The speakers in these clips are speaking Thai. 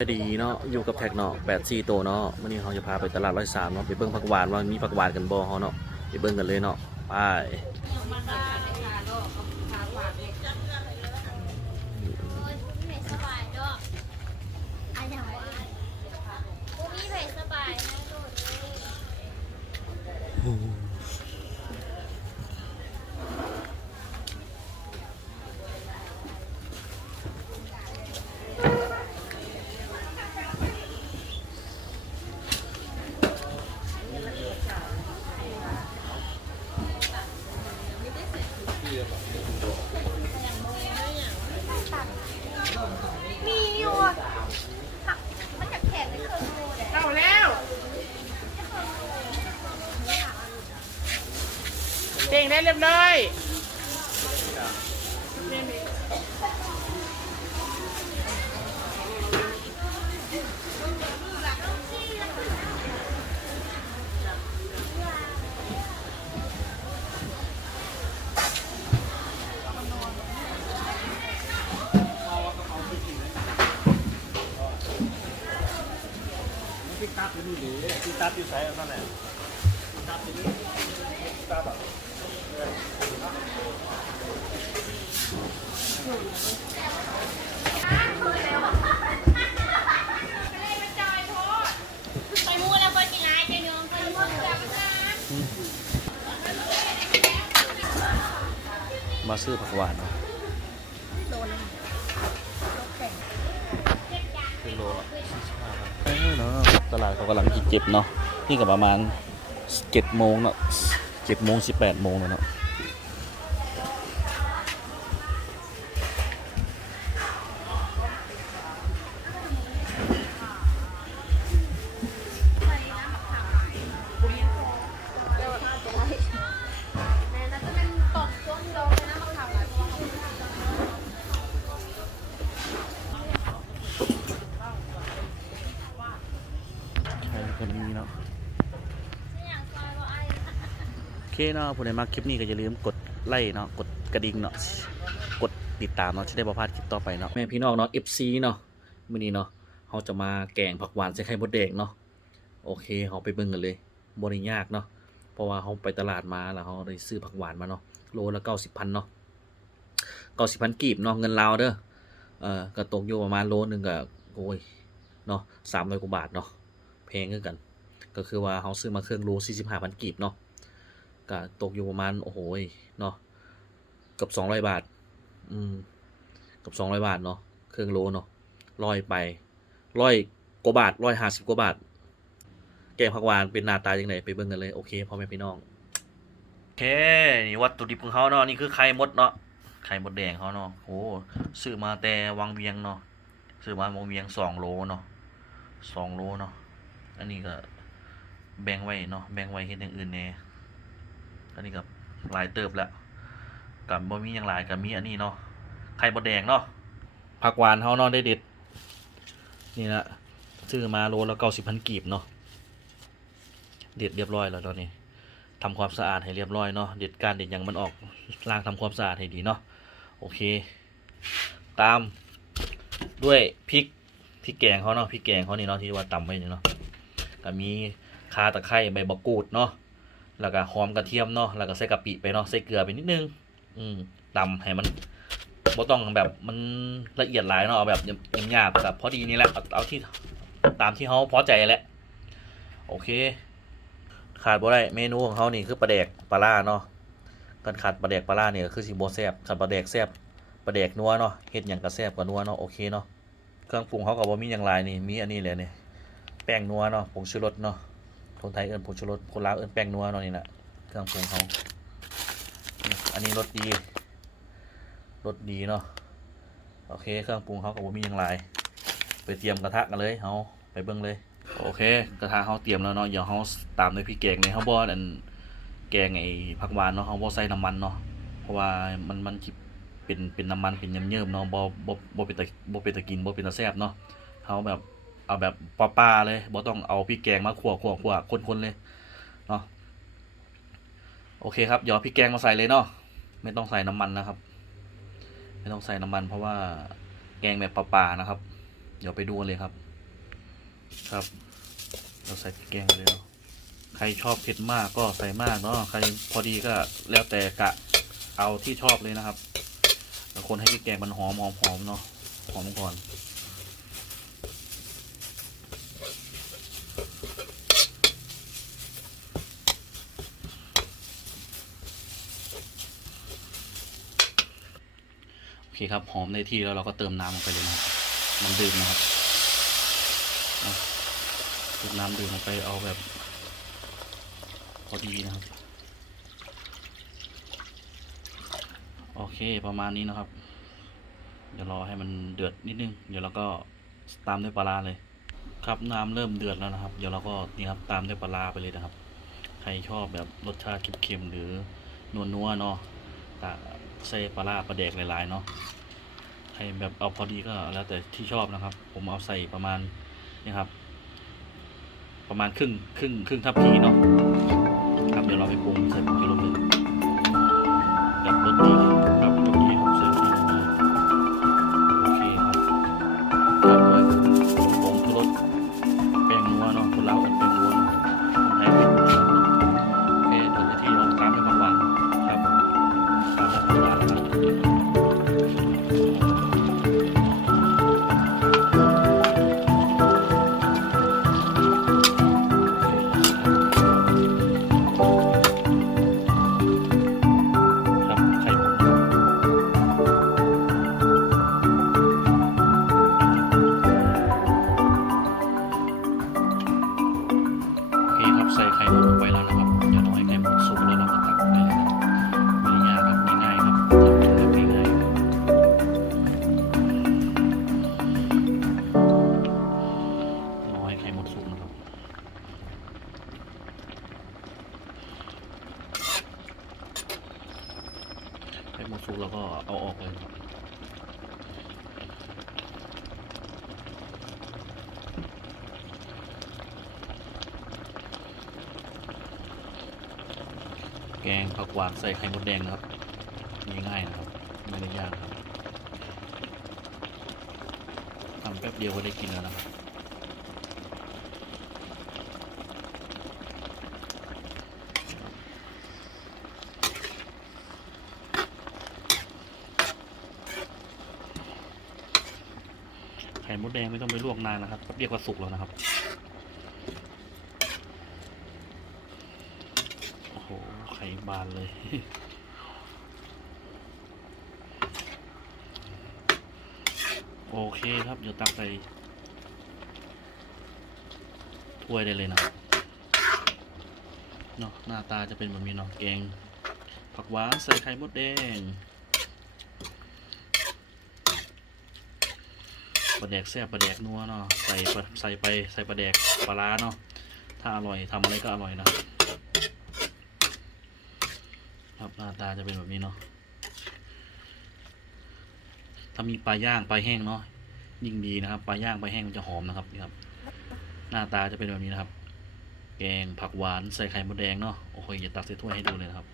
ดีเนาะอยู่กับแท็กเนาะแปดสี่ตัวเนาะวันนี้เราจะพาไปตลาดร้อยสามเนาะไปเบิ้งผักหวานว่ามีผักหวานกันบ่เขาเนาะไปเบิ้งกันเลยเนาะไปไม่สบายดอกอันอย่างว่าพวกนี้ไมีอยู่อะผักมันจากแขนในเคยงูเนี่ยเข้าแล้วเต่งได้เรียบร้อย พี่ตับอยู่นี่หรือพี่ตับอยู่ไสเอาเท่าไหร่ตับอยู่นี่ตับอะไปมูแล้วก็กินร้ายจเนื้อไปมูแล้วก็มาซื้อผักหวานเนาะ ตลาดเขากำลังกิเจ็บเนาะนี่ก็ประมาณเจ็ดโมงเนาะเจ็ดโมงสิบแปดโมงแล้วเนาะ คนนี้เนาะโอเคเนาะผู้ใดมาคลิปนี้ก็อย่าลืมกดไลค์เนาะกดกระดิ่งเนาะกดติดตามเนาะจะได้บ่พลาดคลิปต่อไปเนาะแม่พี่น้องเนาะ FC เนาะมื้อนี้เนาะเราจะมาแกงผักหวานใส่ไข่มดแดงเนาะโอเคเราไปเบิ่งกันเลยบ่ได้ยากเนาะเพราะว่าเราไปตลาดมาแล้วเราได้ซื้อผักหวานมาเนาะโลละ90,000เนาะ90,000กีบเนาะเงินลาวเด้อเอ่อก็ตกอยู่ประมาณโลนึงก็โอ้ยเนาะ300กว่าบาทเนาะ แพงคือกัน ก็คือว่าเราซื้อมาเครื่องโล45,000กีบเนาะก็ตกอยู่ประมาณโอ้โหยเนาะกับสองร้อยบาท อืมกับสองร้อยบาทเนาะเครื่องโลเนาะร้อยไปร้อยกว่าบาทร้อยห้าสิบกว่าบาท แกงผักหวานเป็นหน้าตาอย่างไรไปเบิ่งกันเลยโอเคพ่อแม่พี่น้องโอเคนี่วัตถุดิบของเขาเนาะนี่คือไข่มดเนาะไข่มดแดงเขาเนาะโอ้ซื้อมาแต่วังเวียงเนาะซื้อมาวังเวียงสองโลเนาะสองโลเนาะ อันนี้ก็แบ่งไว้เนาะแบ่งไว้เฮ็ดอย่างอื่นแน่อันนี้กับหลายเติบแล้วกับบ่มีอย่างหลายกับมีอันนี้เนาะไข่มดแดงเนาะผักหวานเฮาเนาะได้เด็ดนี่นะซื้อมาโลละเก้าสิบพันกีบเนาะเด็ดเรียบร้อยแล้วตอนนี้ทำความสะอาดให้เรียบร้อยเนาะเด็ดการเด็ดหยังมันออกล้างทำความสะอาดให้ดีเนาะโอเค ตามด้วยพริกพริกแกงเขาเนาะพริกแกงเขานี่เนาะที่ว่าตำไว้เนาะ ก็มีคาตะไคร้ใบมะกรูดเนาะแล้วก็หอมกระเทียมเนาะแล้วก็ใส่กะปิไปเนาะใส่เกลือไปนิดนึง อืมตำให้มันบ่ต้องแบบมันละเอียดหลายเนาะเอาแบบหยาบๆแบบพอดีนี่แหละเอาที่ตามที่เขาพอใจแหละโอเค ขาดบ่ได้เมนูของเขานี่คือปลาแดกปลาล่าเนาะกันขาดปลาแดกปลาล่าเนี่ยคือสิบ่แซบขาดปลาแดกแซบปลาแดกนัวเนาะเฮ็ดหยังก็แซบกว่านัวเนาะโอเคเนาะเครื่องปรุงเขาก็บ่มีหยังหลายนี่มีอันนี้แหละนี่ย แป้งนัวเนาะผงชูรสเนาะคนไทยเอิ้นผงชูรสคนลาวเอิ้นแป้งนัวเนาะนี่นะเครื่องปรุงเขาอันนี้รสดีรสดีเนาะโอเคเครื่องปรุงเขากับผมมีอย่างไรไปเตรียมกระทะกันเลยเขาไปเบิ้งเลยโอเค กระทะเขาเตรียมแล้วเนาะเดี๋ยวเขาตามด้วยพริกแกงเลยเขาบออันแกงไอ้ผักหวานเนาะเขาบอใส่น้ำมันเนาะเพราะว่ามันมันจิเป็นเป็นน้ำมันเป็นเยิ้มๆเนาะบอบอบเป็นตะบอเป็นตะกินบอเป็นตะแซ่บเนาะเขาแบบ เอาแบบปลาๆเลยบ่ต้องเอาพริกแกงมาขั่วขั่วขั่วคนๆเลยเนาะโอเคครับเดี๋ยวเอาพริกแกงมาใส่เลยเนาะไม่ต้องใส่น้ำมันนะครับ ไม่ต้องใส่น้ำมัน เพราะว่าแกงแบบปลาๆนะครับ เดี๋ยวไปดูกันเลยครับ ครับ เราใส่พริกแกงเลยเนาะใครชอบเผ็ดมากก็ใส่มากเนาะใครพอดีก็แล้วแต่กะเอาที่ชอบเลยนะครับคนให้พริกแกงมันหอมหอมหอมเนาะหอมก่อน เคครับหอมในที่แล้วเราก็เติมน้ำลงไปเลยนะครัน้ำดื่มนะครับเติมน้ำดื่มลงไปเอาแบบ พอดีนะครับ โอเคประมาณนี้นะครับ เดี๋ยวรอให้มันเดือดนิดนึง เดี๋ยวเราก็ตามด้วยปลาร้าเลย ครับน้ำเริ่มเดือดแล้วนะครับ เดี๋ยวเราก็นี่ครับตามด้วยปลาร้าไปเลยนะครับ ใครชอบแบบรสชาติเค็มๆหรือนัวๆเนาะ ใส่ปลาร้ปลาแดกหลายๆเนาะใครแบบเอาพอดีก็แล้วแต่ที่ชอบนะครับ ผมเอาใส่ประมาณนี่ครับ ประมาณครึ่งครึ่งครึ่งทัพพีเนาะครับเดี๋ยวเราไปปรุงใส่ผงชูรสเลยกับรสดี แกงผักหวานใส่ไข่มดแดงนะครับง่ายๆนะครับไม่ได้ยากครับทำแป๊บเดียวก็ได้กินแล้วนะครับไข่มดแดงไม่ต้องไปลวกนานนะครับเดียวก็สุกแล้วนะครับ โอ้โห ไข่ บานเลย โอเคครับ เดี๋ยวตักใส่ถ้วยได้เลยนะเนาะหน้าตาจะเป็นแบบนี้เนาะแกง ผักหวานใส่ไข่มดแดงปลาแดกแซ่บปลาแดกนัวเนาะใส่ปลาใส่ไปใส่ปลาแดกปลาร้าเนาะถ้าอร่อยทำอะไรก็อร่อยนะ ครับหน้าตาจะเป็นแบบนี้เนาะถ้ามีปลาย่างปลาแห้งเนาะยิ่งดีนะครับปลาย่างปลาแห้งมันจะหอมนะครับนี่ครับ หน้าตาจะเป็นแบบนี้นะครับ แกงผักหวานใส่ไข่มดแดงเนาะโอ้โหอย่าตักใส่ถ้วยให้ดูเลยนะครับ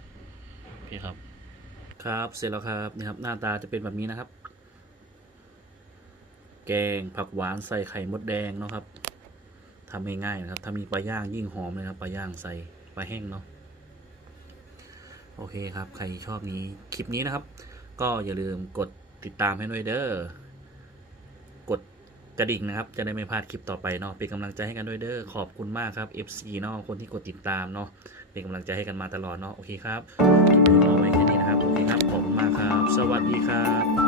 โอเคครับ ครับเสร็จแล้วครับนี่ครับ หน้าตาจะเป็นแบบนี้นะครับ แกงผักหวานใส่ไข่มดแดงเนาะครับทำง่ายๆนะครับ ถ้ามีปลาย่างยิ่งหอมเลยครับปลาย่างใส่ปลาแห้งเนาะ โอเคครับ ใครชอบนี้คลิปนี้นะครับ ก็อย่าลืมกดติดตามให้ด้วยเด้อกดกระดิ่งนะครับ จะได้ไม่พลาดคลิปต่อไปเนาะเป็นกำลังใจให้กันด้วยเด้อขอบคุณมากครับ FC เนาะคนที่กดติดตามเนาะเป็นกำลังใจให้กันมาตลอดเนาะโอเคครับคลิปนี้เอาไว้แค่นี้นะครับโอเคครับขอบคุณมากครับ สวัสดีครับ